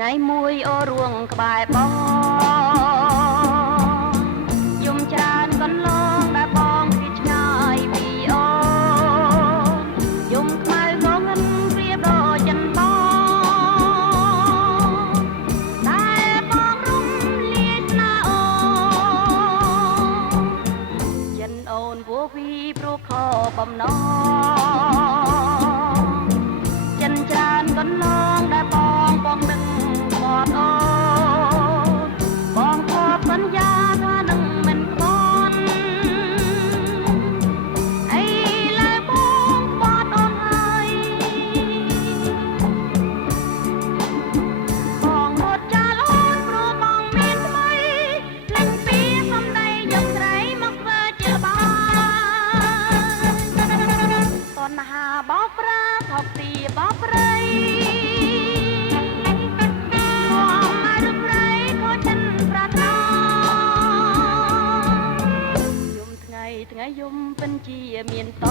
ថ្ងៃមួយអូរួងក្បែរបងយំច្រើនកន្លងដែលបងគឺឆ្ងាយពីអូយំខ្មៅក៏ងឹមព្រៀបរចិនបងតែបងរំលាយស្នេហ៍អូចិនអូនពោះពីព្រោះខបំណងចិនច្រើនកន្លងដែលបងនឹងមាត់អូបងខកសន្យាថានឹងមិនខន់អីឡើយបងបាត់អូនហើយបងហត់ចាលអូនព្រោះបងមានថ្មីលេងពីសំដីយកស្រីមកធ្វើជាបានតណ្ហាបោកប្រាថប់ទីបោកព្រៃថ្ងៃយំពិនជាមានត